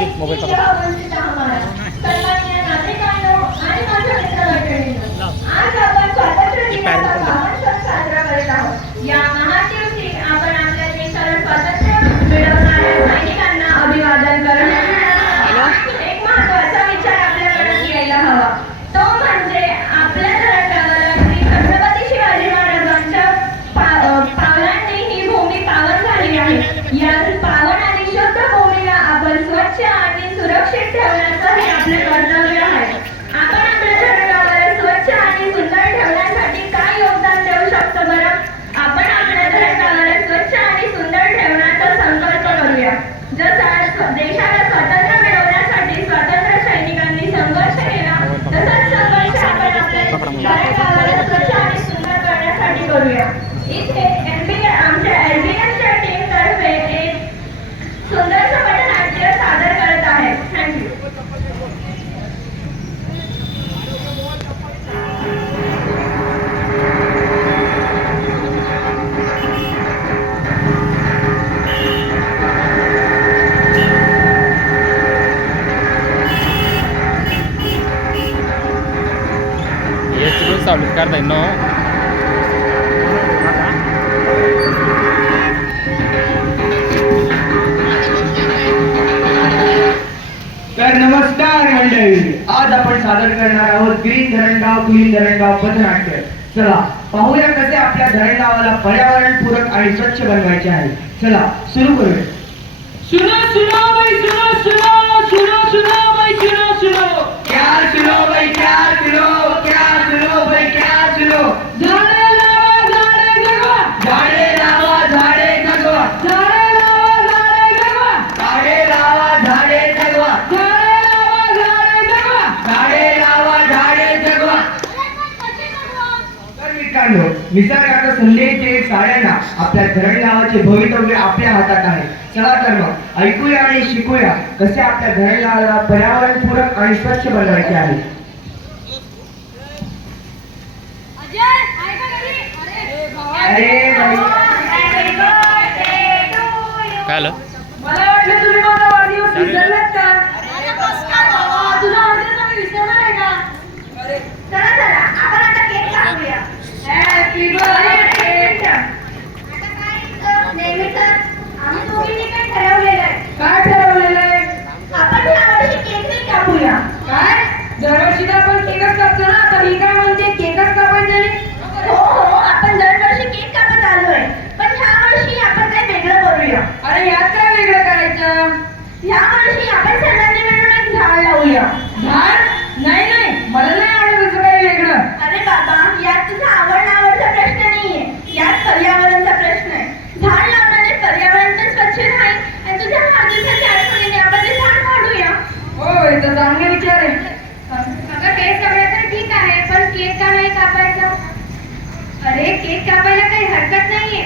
Mobile पकड. आज आपण स्वातंत्र्य दिनाचा पावन सण साजरा करत आहोत. या महान दिवशी आपण आपल्या देशाला स्वातंत्र्य मिळवणाऱ्या सैनिकांना अभिवादन करून एक महत्त्वाचा विचार आपल्या मनात यायला हवा. तो म्हणजे आपल्या धरणावर श्री छत्रपती शिवाजी महाराजांच्या पावलांनी ही भूमी पावन झाली आहे. या पावन आणि शुद्ध भूमीला आपण स्वच्छ आणि सुरक्षित ठेवण्याचं हे आपले कर्तव्य आहे. आपण आपल्या धरणावर स्वच्छ आणि सुंदर ठेवण्यासाठी काय योगदान देऊ शकतो बरं? आपण आपल्या धरणावर स्वच्छ आणि सुंदर ठेवण्याचा संकल्प करूया. जसा देशाला स्वातंत्र्य मिळवण्यासाठी स्वातंत्र्य सैनिकांनी संघर्ष केला, तसाच संघर्ष आपण आपल्या धरणावर स्वच्छ आणि सुंदर करण्यासाठी करूया. इथे आमच्या एलबीएसच्या टीम तर्फे एक सुंदरसं पथनाट्य सादर करत आहे. थँक्यू. चालू करता येईल ना. तर नमस्कार मंडळी, आज आपण सादर करणार आहोत ग्रीन धरणगाव क्लीन धरणगाव पथनाट्य. चला पाहूया कसे आपल्या धरणगावाला पर्यावरणपूरक आणि स्वच्छ बनवायचे आहे. चला सुरू करूया. सुनो सुनो भाई सुनो सुनो सुनो सुनो भाई सुनो सुनो क्या सुनो भाई क्या सुनो क्या सुनो भाई क्या सुनो. झाडे लावा झाडे जगवा झाडे लावा झाडे जगवा झाडे लावा झाडे जगवा झाडे लावा झाडे जगवा झाडे लावा झाडे जगवा. झाडे लावा झाडे जगवा. तर मित्रांनो, निसर्गाचा संदेश देत साऱ्यांना आपल्या धरणगावाचे भवितव्य आपल्या हातात आहे. चला तर मग ऐकूया आणि शिकूया कसे आपल्या धरणगावाला पर्यावरणपूरक आणि स्वच्छ बनवायचे आहे. अरे भाई, काय आलं? मला वाटलं तुम्ही माझा वाढदिवस विसरलात का? तुझा वाढदिवस आम्ही विसरणार आहे का? चला चला आपण आता केक कापूया. Happy birthday. नेहमीच आम्ही दोघींनी काय ठरवलेलं आहे. काय ठरवलेलं आहे? आपण यावर्षी केक नाही कापूया. काय? दरवर्षी तर आपण केकच कापतो ना, तर ही काय म्हणते केकच कापायचं नाही? हो हो, आपण दरवर्षी केक कापत आलोय, पण ह्या वर्षी आपण काही वेगळं करूया. अरे यात काय वेगळं करायचं? ह्या वर्षी आपण सर्वांनी मिळून एक झाड लावूया. झाड? नाही नाही, मला नाही आवडत असं काही वेगळं. अरे बाबा, यात तुझा आवडण्यावरचा प्रश्न नाहीये, यात पर्यावरणाचा प्रश्न आहे. झाड लावण्याने पर्यावरण पण स्वच्छ राहील आणि तुझ्या वाढदिवसाच्या आठवणीने आपण ते झाड काढूया. हो, हे तर चांगला विचार आहे. अगं ते सगळं तर ठीक आहे, पण केक का नाही कापायचा? अरे केक कापायला काही हरकत नाहीये,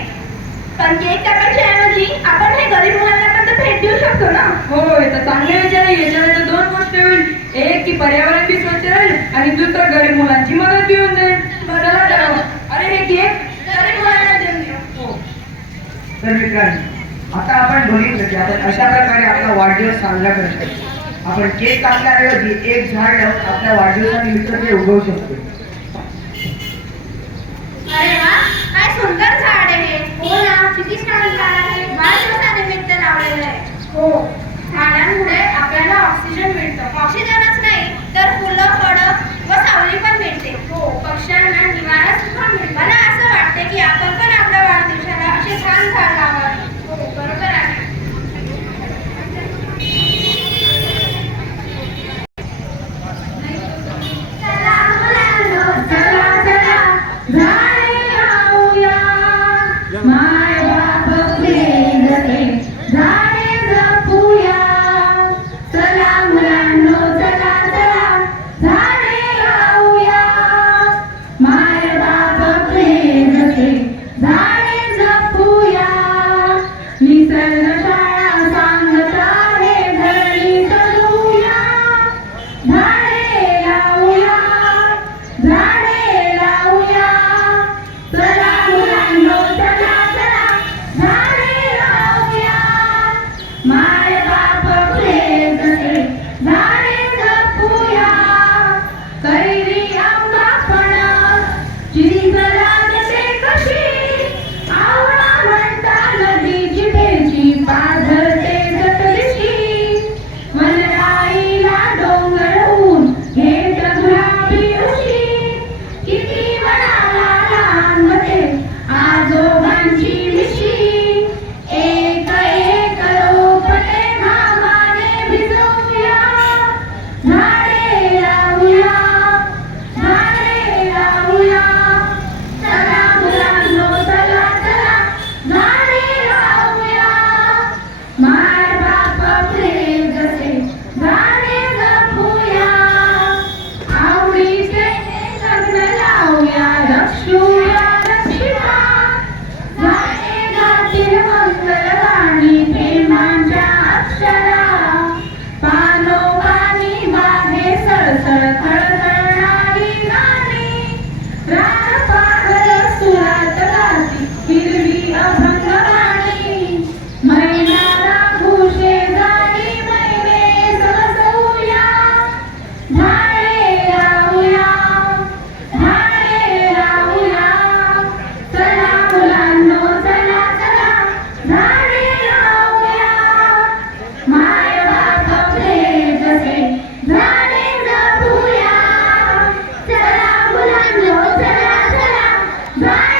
पण केक कापायच्या ऐवजी आपण हे गरीब मुलांना पण तर भेट देऊ शकतो ना. हो, हे तर चांगले विचार आहे. याच्यामध्ये दोन गोष्टी होईल. एक की पर्यावरण बी स्वच्छ राहील आणि दुसरं गरीब मुलांची मदत बी होऊन जाईल. चला तर. अरे हे केक गरीब मुलांना देऊन देऊ. हो. तर मित्रांनो, आता आपण बघितलं की आपण अशा प्रकारे आपला वाढदिवस साजरा करू शकतो. आपण केक कापण्याऐवजी एक झाड लावून आपल्या वाढदिवसानिमित्त ते उगवू शकतो. अरे वा, काय सुंदर झाड आहे. हो ना, किती छान झाड आहे. वाढदिवसानिमित्त लावलेलं आहे. हो, झाडांमुळे आपल्याला ऑक्सिजन मिळतं. ऑक्सिजनच नाही तर फुलं, फळं व सावली पण मिळते. हो, पक्ष्यांना निवारा सुद्धा मिळतो. मला असं वाटते की आपण पण आपल्या वाढदिवसाला असे छान झाड लावावे. हो, बरोबर आहे. चला मुलांनो, चला चला झाडे लावूया. माय बाप प्रेरते झाडे जपूया. चला मुलांनो चला चला झाडे लावूया. माय बाप प्रेरते झाडे जपूया. जय